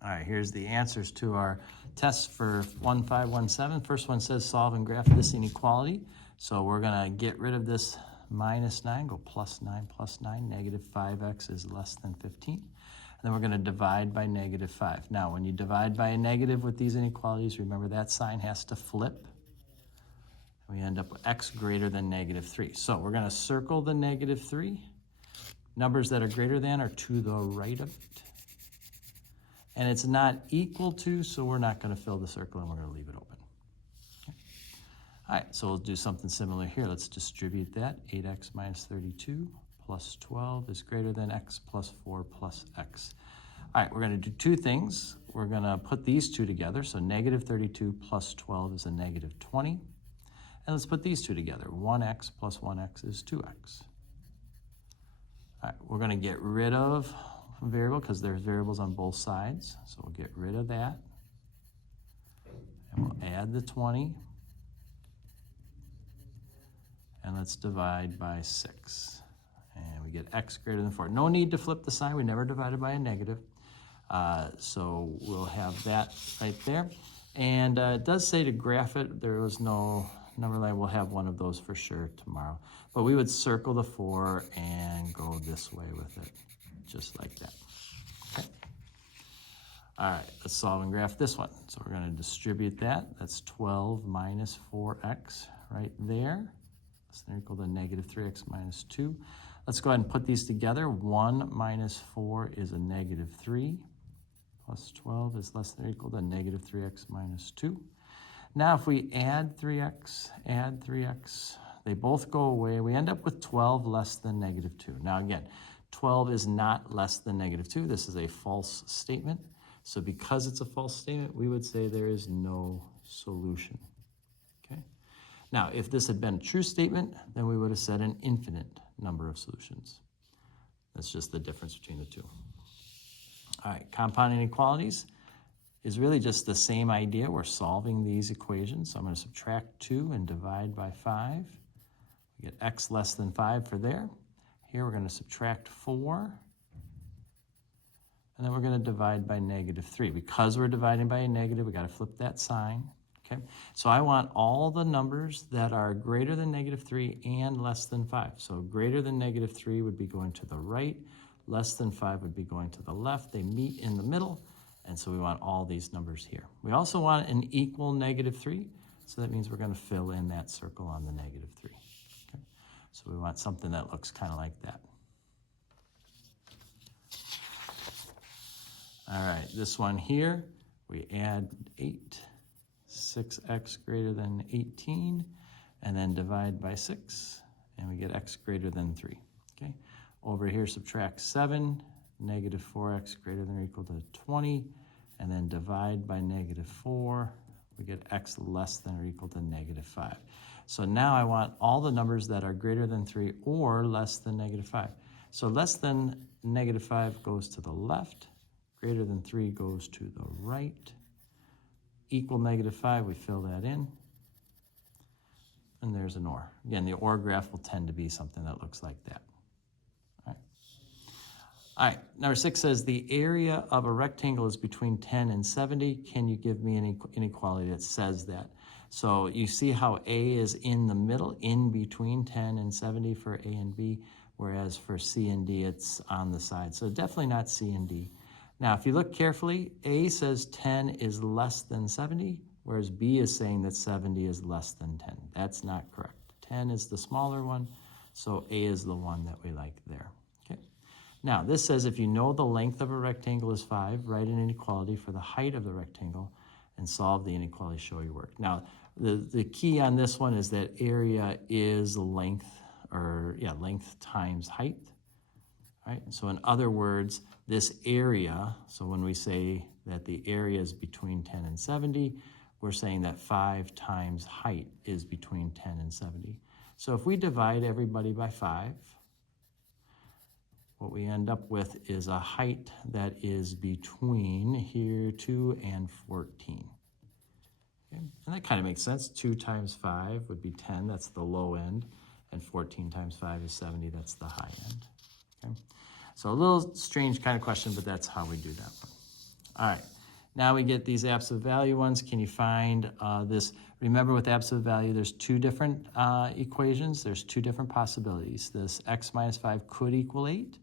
All right, here's the answers to our tests for 1517. First one says solve and graph this inequality. So we're gonna get rid of this minus 9, go plus 9 plus 9, negative 5x is less than 15. And then we're gonna divide by negative 5. Now, when you divide by a negative with these inequalities, remember that sign has to flip. We end up with x greater than negative 3. So we're gonna circle the negative 3. Numbers that are greater than are to the right of it. And it's not equal to, so we're not going to fill the circle and we're going to leave it open. Okay. All right, so we'll do something similar here. Let's distribute that. 8x minus 32 plus 12 is greater than x plus 4 plus x. All right, we're going to do two things. We're going to put these two together. So negative 32 plus 12 is a negative 20. And let's put these two together. 1x plus 1x is 2x. All right, we're going to get rid of variable because there's variables on both sides. So we'll get rid of that. And we'll add the 20. And let's divide by 6. And we get x greater than 4. No need to flip the sign. We never divided by a negative. So we'll have that right there. And it does say to graph it. There was no number line. We'll have one of those for sure tomorrow. But we would circle the 4 and go this way with it. Just like that. Okay. All right, let's solve and graph this one. So we're going to distribute that. That's 12 minus 4x right there. Less than or equal to negative 3x minus 2. Let's go ahead and put these together. 1 minus 4 is a negative 3. Plus 12 is less than or equal to negative 3x minus 2. Now if we add 3x, they both go away. We end up with 12 less than negative 2. Now again, 12 is not less than negative 2. This is a false statement. So because it's a false statement, we would say there is no solution. Okay. Now, if this had been a true statement, then we would have said an infinite number of solutions. That's just the difference between the two. All right, compound inequalities is really just the same idea. We're solving these equations. So I'm going to subtract 2 and divide by 5. We get x less than 5 for there. Here we're going to subtract 4, and then we're going to divide by negative 3. Because we're dividing by a negative, we got to flip that sign. Okay, so I want all the numbers that are greater than negative 3 and less than 5. So greater than negative 3 would be going to the right, less than 5 would be going to the left. They meet in the middle, and so we want all these numbers here. We also want an equal negative 3, so that means we're going to fill in that circle on the negative 3. So we want something that looks kind of like that. All right, this one here, we add 8, 6x greater than 18, and then divide by 6, and we get x greater than 3. Okay. Over here, subtract 7, negative 4x greater than or equal to 20, and then divide by negative 4, we get x less than or equal to negative 5. So now I want all the numbers that are greater than 3 or less than negative 5. So less than negative 5 goes to the left, greater than 3 goes to the right, equal negative 5, we fill that in, and there's an OR. Again, the OR graph will tend to be something that looks like that. All right, number 6 says the area of a rectangle is between 10 and 70. Can you give me an inequality that says that? So you see how A is in the middle, in between 10 and 70 for A and B, whereas for C and D, it's on the side. So definitely not C and D. Now, if you look carefully, A says 10 is less than 70, whereas B is saying that 70 is less than 10. That's not correct. 10 is the smaller one, so A is the one that we like there. Okay. Now, this says if you know the length of a rectangle is 5, write an inequality for the height of the rectangle and solve the inequality, show your work. Now, the key on this one is that area is length, length times height, right? So in other words, this area, so when we say that the area is between 10 and 70, we're saying that 5 times height is between 10 and 70. So if we divide everybody by 5, what we end up with is a height that is between here 2 and 14. Okay. And that kind of makes sense. 2 times 5 would be 10, that's the low end, and 14 times 5 is 70, that's the high end. Okay. So a little strange kind of question, but that's how we do that one. All right, now we get these absolute value ones. Can you find this? Remember with absolute value, there's two different equations. There's two different possibilities. This x minus 5 could equal 8,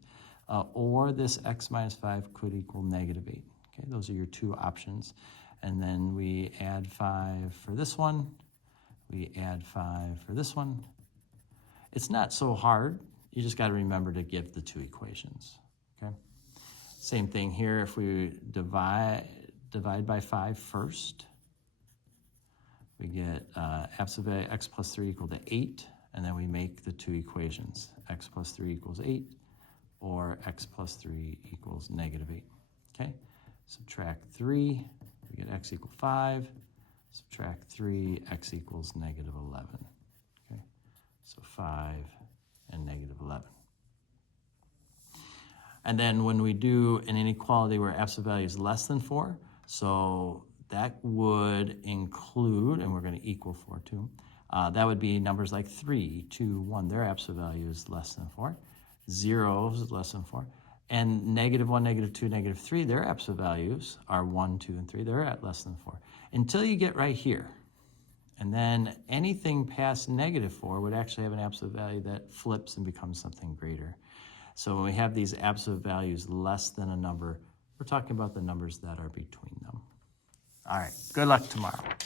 or this x minus 5 could equal negative 8. Okay, those are your two options. And then we add 5 for this one. We add 5 for this one. It's not so hard. You just got to remember to give the two equations. Okay. Same thing here. If we divide by 5 first, we get absolute value x plus 3 equal to 8, and then we make the two equations. X plus 3 equals 8, or x plus 3 equals negative 8. Okay. Subtract 3, we get x equal 5. Subtract 3, x equals negative 11. Okay, so 5 and negative 11. And then when we do an inequality where absolute value is less than 4, so that would include, and we're going to equal 4 too, that would be numbers like 3, 2, 1. Their absolute value is less than 4. 0 is less than 4. And negative 1, negative 2, negative 3, their absolute values are 1, 2, and 3. They're at less than 4. Until you get right here. And then anything past negative 4 would actually have an absolute value that flips and becomes something greater. So when we have these absolute values less than a number, we're talking about the numbers that are between them. All right, good luck tomorrow.